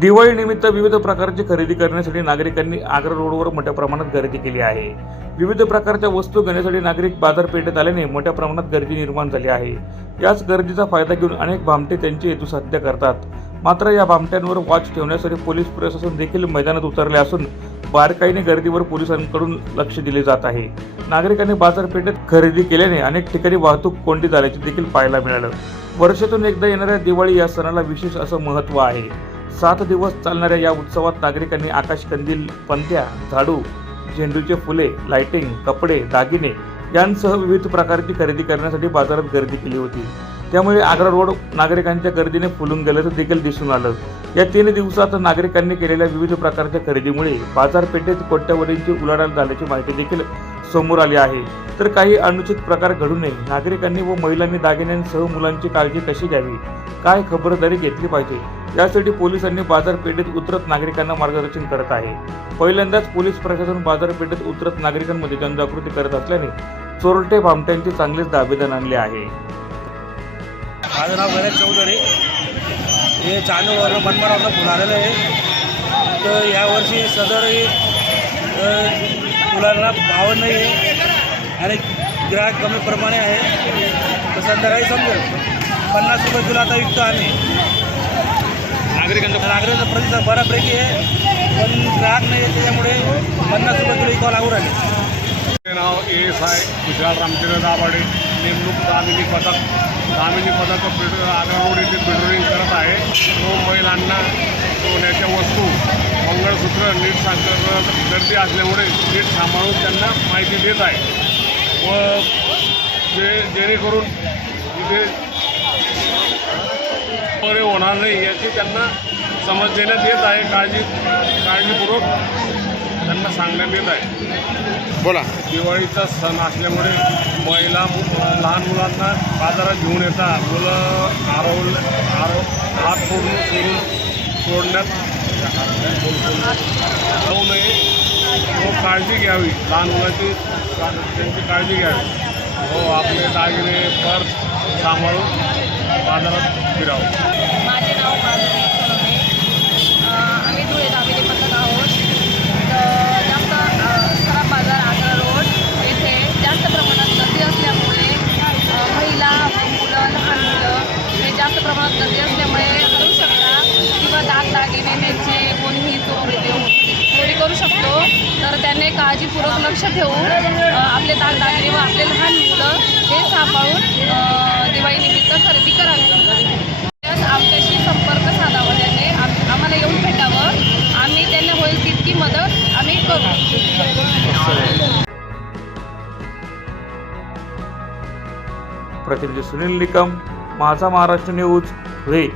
दिवाळीनिमित्त विविध प्रकारची खरेदी करण्यासाठी नागरिकांनी आग्रा रोडवर मोठ्या प्रमाणात गर्दी केली आहे. विविध प्रकारच्या वस्तू घेण्यासाठी नागरिक बाजारपेठेत आल्याने मोठ्या प्रमाणात गर्दी निर्माण झाली आहे. याच गर्दीचा फायदा घेऊन अनेक भामटे त्यांचे हेतू साध्य करतात. मात्र या भामट्यांवर वॉच ठेवण्यासाठी पोलीस प्रशासन देखील मैदानात उतरले असून बारकाईने गर्दीवर पोलिसांकडून लक्ष दिले जात आहे. नागरिकांनी बाजारपेठेत खरेदी केल्याने अनेक ठिकाणी वाहतूक कोंडी झाल्याचे देखील पाहायला मिळालं. वर्षातून एकदा येणाऱ्या दिवाळी या सणाला विशेष असं महत्त्व आहे. सात दिवस चालणाऱ्या या उत्सवात नागरिकांनी आकाशकंदील पंत्या झाडू झेंडूचे फुले लाइटिंग कपडे दागिने यांसह विविध प्रकारची खरेदी करण्यासाठी बाजारात गर्दी केली होती. त्यामुळे आग्रा रोड नागरिकांच्या गर्दीने फुलून गेल्याचं देखील दिसून आलं. या तीन दिवसात नागरिकांनी केलेल्या विविध प्रकारच्या खरेदीमुळे बाजारपेठेत कोट्यावधींची उलाढाल झाल्याची माहिती देखील समोर आली आहे. तर काही अनुचित प्रकार घडू नये. नागरिकांनी व महिलांनी दागिन्यांसह मुलांची काळजी कशी घ्यावी? काय खबरदारी घेतली पाहिजे? यासाठी पोलिसांनी बाजारपेठेत उतरत नागरिकांना मार्गदर्शन करत आहे. पहिल्यांदाच पोलीस प्रशासन बाजारपेठेत उतरत नागरिकांमध्ये जनजागृती करत असल्याने चोरटे भामट्यांचे चांगलेच दावेदान आणले आहे. माझं नाव गणेश चौधरी. हे चालूवरनं मनमारावरनं फुल आलेलं आहे. तर यावर्षी सदर फुलांना भाव नाही आहे आणि ग्राहक कमी प्रमाणे आहे. तर संध्याकाळी समजेल पन्नास रुपये किलो आता विकतो आम्ही. नागरिकांचा नागरिकांचा प्रतिसाद बऱ्यापैकी आहे. पण ग्राहक नाही आहे त्याच्यामुळे पन्नास रुपये किलो विकावं लागू राहिले. नाव A S I Gujarat Ramchandra Dabhade. नेमणूक दामिनी पथक दामिनी पथक पेट्रो आग्रा रोड येथे पेट्रोलिंग करत आहे. तो महिलांना सोन्याच्या वस्तू नीट सांगत गर्दी असल्यामुळे नीट सांभाळून त्यांना माहिती देत आहे. व जे जेणेकरून इथे बरे होणार नाही याची त्यांना समज देण्यात येत आहे. काळजी काळजीपूर्वक त्यांना सांगण्यात येत आहे. बोला. दिवाळीचा सण असल्यामुळे महिला लहान मुलांना बाजारात घेऊन येतात. मुलं आरवल आरव हात फोडून सोडून सोडण्यात जाऊ नये. व काळजी घ्यावी. लहान मुलांची त्यांची काळजी घ्यावी. हो आपले दागिने पर्स सांभाळून बाजारात फिरावं माझे नाव माधुरी सोनवणे अ, आम्ही धुळे दामिनी पथक आहोत तर जास्त अ, खराब बाजार आग्रा रोड येथे जास्त प्रमाणात गर्दी असल्यामुळे अ, महिला मुलं लहान मुलं हे जास्त प्रमाणात गर्दी असल्यामुळे करू शकता किंवा दाग दागिने त्यांचे कोणीही चोरी देऊ चोरी करू शकतो तर त्याने काळजीपूर्वक लक्ष ठेवून आपले दाग व आपले लहान मुलं हे सांभाळून दिवाळीनिमित्त खरेदी करावी त्यास आमच्याशी संपर्क साधावा त्याने आम्हाला येऊन भेटावं. आम्ही त्यांना होईल तितकी मदत आम्ही करू. प्रतिनिधी सुनील निकम माझा महाराष्ट्र न्यूज धुळे